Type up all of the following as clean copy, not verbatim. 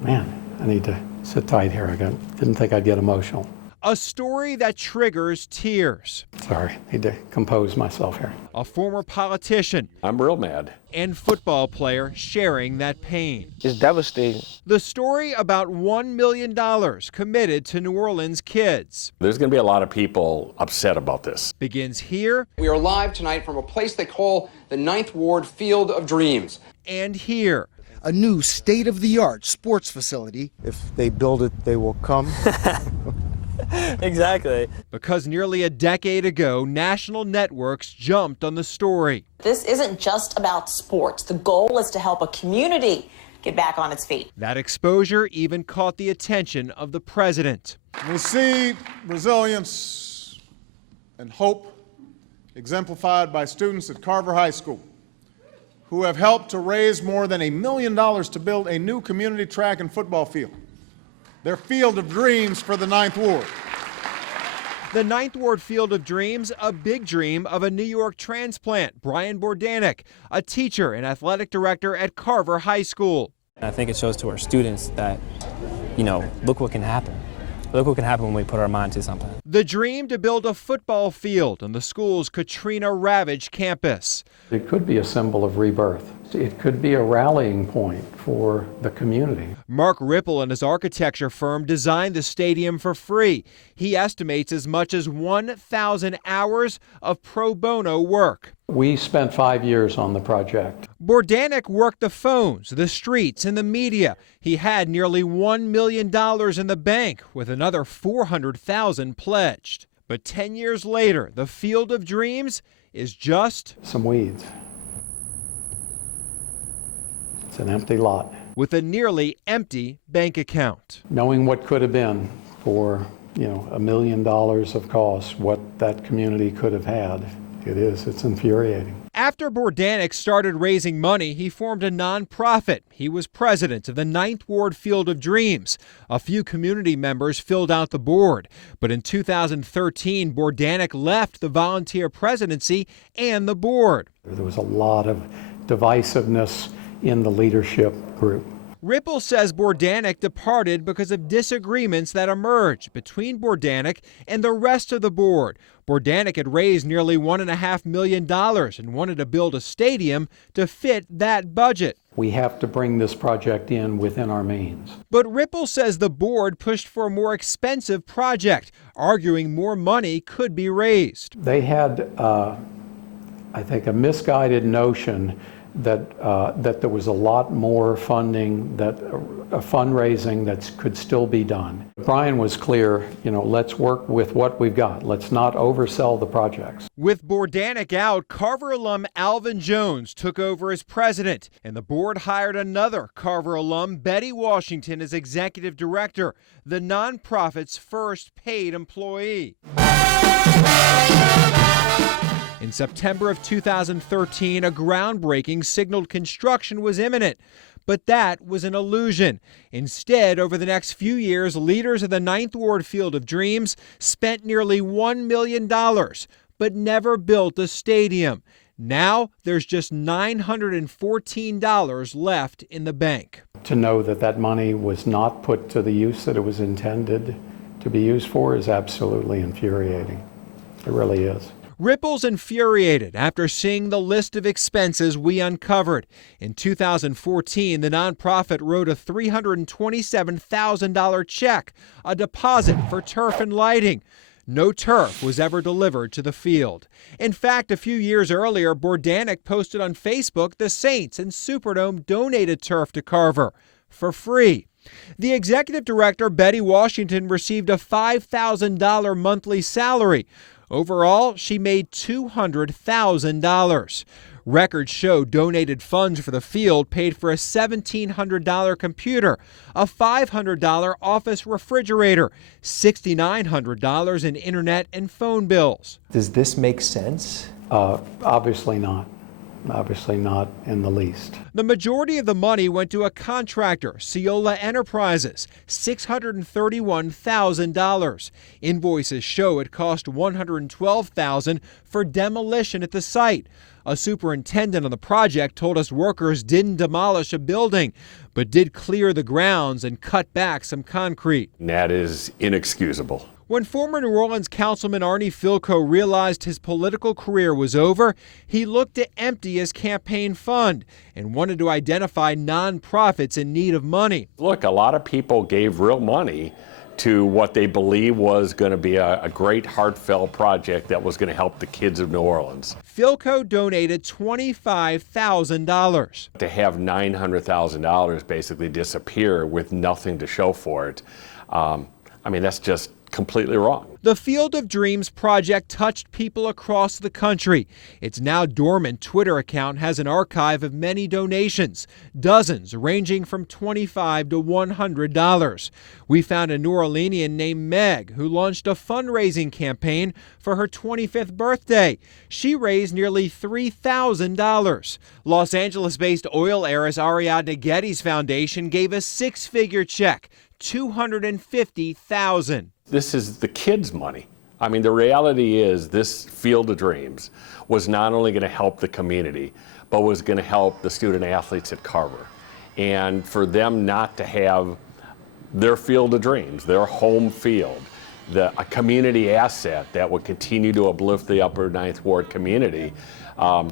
Man, I need to sit tight here. I didn't think I'd get emotional. A story that triggers tears. Sorry, need to compose myself here. A former politician. I'm real mad. And football player sharing that pain. It's devastating. The story about $1 million committed to New Orleans kids. There's going to be a lot of people upset about this. Begins here. We are live tonight from a place they call the Ninth Ward Field of Dreams. And here. A new state-of-the-art sports facility. If they build it, they will come. Exactly. Because nearly a decade ago, national networks jumped on the story. This isn't just about sports. The goal is to help a community get back on its feet. That exposure even caught the attention of the president. We see resilience and hope exemplified by students at Carver High School who have helped to raise more than $1 million to build a new community track and football field. Their field of dreams for the Ninth Ward. The Ninth Ward Field of Dreams, a big dream of a New York transplant, Brian Bordanic, a teacher and athletic director at Carver High School. I think it shows to our students that, look what can happen. Look what can happen when we put our mind to something. The dream to build a football field on the school's Katrina-ravaged campus. It could be a symbol of rebirth. It could be a rallying point for the community. Mark Ripple and his architecture firm designed the stadium for free. He estimates as much as 1,000 hours of pro bono work. We spent 5 years on the project. Bordanic worked the phones, the streets, and the media. He had nearly $1 million in the bank, with another $400,000 pledged. But 10 years later, the Field of Dreams is just some weeds. It's an empty lot. With a nearly empty bank account. Knowing what could have been for, $1 million of cost, what that community could have had, it's infuriating. After Bordanic started raising money, he formed a nonprofit. He was president of the Ninth Ward Field of Dreams. A few community members filled out the board. But in 2013, Bordanic left the volunteer presidency and the board. There was a lot of divisiveness in the leadership group. Ripple says Bordanic departed because of disagreements that emerged between Bordanic and the rest of the board. Bordanic had raised nearly $1.5 million and wanted to build a stadium to fit that budget. We have to bring this project in within our means. But Ripple says the board pushed for a more expensive project, arguing more money could be raised. They had, I think, a misguided notion that there was a lot more funding, fundraising that could still be done. Brian was clear, let's work with what we've got. Let's not oversell the projects. With Bordanic out, Carver alum Alvin Jones took over as president, and the board hired another Carver alum, Betty Washington, as executive director, the nonprofit's first paid employee. In September of 2013, a groundbreaking signaled construction was imminent. But that was an illusion. Instead, over the next few years, leaders of the Ninth Ward Field of Dreams spent nearly $1 million, but never built a stadium. Now, there's just $914 left in the bank. To know that money was not put to the use that it was intended to be used for is absolutely infuriating. It really is. Ripple's infuriated after seeing the list of expenses we uncovered. In 2014, the nonprofit wrote a $327,000 check, a deposit for turf and lighting. No turf was ever delivered to the field. In fact, a few years earlier, Bordanic posted on Facebook the Saints and Superdome donated turf to Carver for free. The executive director, Betty Washington, received a $5,000 monthly salary. Overall, she made $200,000. Records show donated funds for the field paid for a $1,700 computer, a $500 office refrigerator, $6,900 in internet and phone bills. Does this make sense? Obviously not. Obviously not in the least. The majority of the money went to a contractor, Ciola Enterprises, $631,000. Invoices show it cost $112,000 for demolition at the site. A superintendent on the project told us workers didn't demolish a building, but did clear the grounds and cut back some concrete. And that is inexcusable. When former New Orleans Councilman Arnie Philco realized his political career was over, he looked to empty his campaign fund and wanted to identify nonprofits in need of money. Look, a lot of people gave real money to what they believe was going to be a great heartfelt project that was going to help the kids of New Orleans. Philco donated $25,000. To have $900,000 basically disappear with nothing to show for it, I mean, that's just completely wrong. The Field of Dreams project touched people across the country. Its now dormant Twitter account has an archive of many donations, dozens ranging from $25 to $100. We found a New Orleanian named Meg who launched a fundraising campaign for her 25th birthday. She raised nearly $3,000. Los Angeles-based oil heiress Ariadne Getty's foundation gave a six-figure check, $250,000. This is the kids' money. I mean, the reality is this Field of Dreams was not only going to help the community, but was going to help the student athletes at Carver. And for them not to have their Field of Dreams, their home field, a community asset that would continue to uplift the Upper Ninth Ward community, I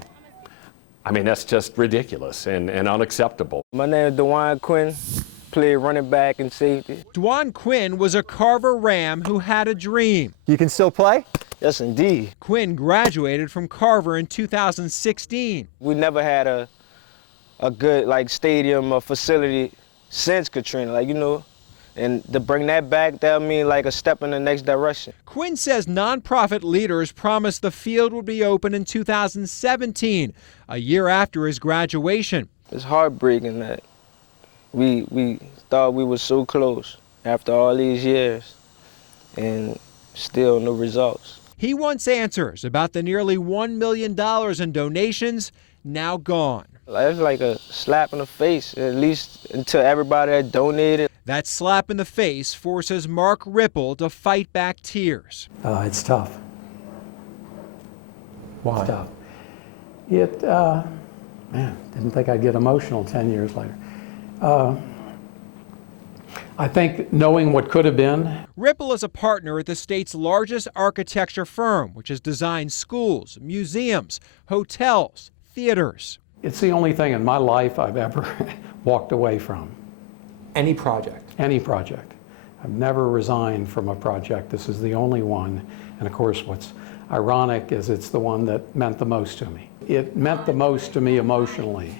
mean, that's just ridiculous and unacceptable. My name is DeJuan Quinn. Played running back and safety. DeJuan Quinn was a Carver Ram who had a dream. You can still play? Yes, indeed. Quinn graduated from Carver in 2016. We never had a good stadium or facility since Katrina, and to bring that back, that'll mean a step in the next direction. Quinn says nonprofit leaders promised the field would be open in 2017, a year after his graduation. It's heartbreaking that we thought we were so close after all these years and still no results. He wants answers about the nearly $1 million in donations now gone. It's like a slap in the face, at least until everybody that donated. That slap in the face forces Mark Ripple to fight back tears. It's tough. Why? It's tough. Didn't think I'd get emotional 10 years later. I think knowing what could have been. Ripple is a partner at the state's largest architecture firm, which has designed schools, museums, hotels, theaters. It's the only thing in my life I've ever walked away from. Any project? Any project. I've never resigned from a project. This is the only one. And of course, what's ironic is it's the one that meant the most to me. It meant the most to me emotionally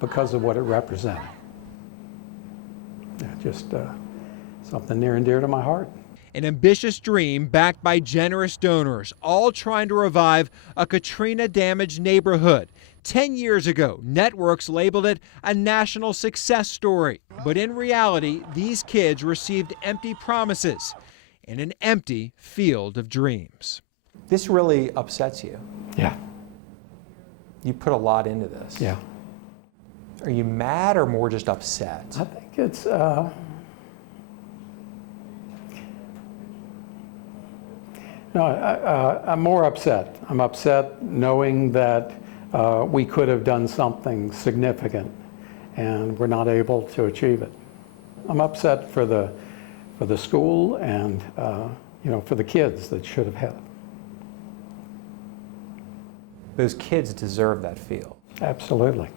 because of what it represented. Just something near and dear to my heart. An ambitious dream backed by generous donors, all trying to revive a Katrina-damaged neighborhood. 10 years ago, networks labeled it a national success story. But in reality, these kids received empty promises in an empty field of dreams. This really upsets you. Yeah. You put a lot into this. Yeah. Are you mad or more just upset? I think it's I'm more upset. I'm upset knowing that we could have done something significant and we're not able to achieve it. I'm upset for the school and for the kids that should have had it. Those kids deserve that field. Absolutely.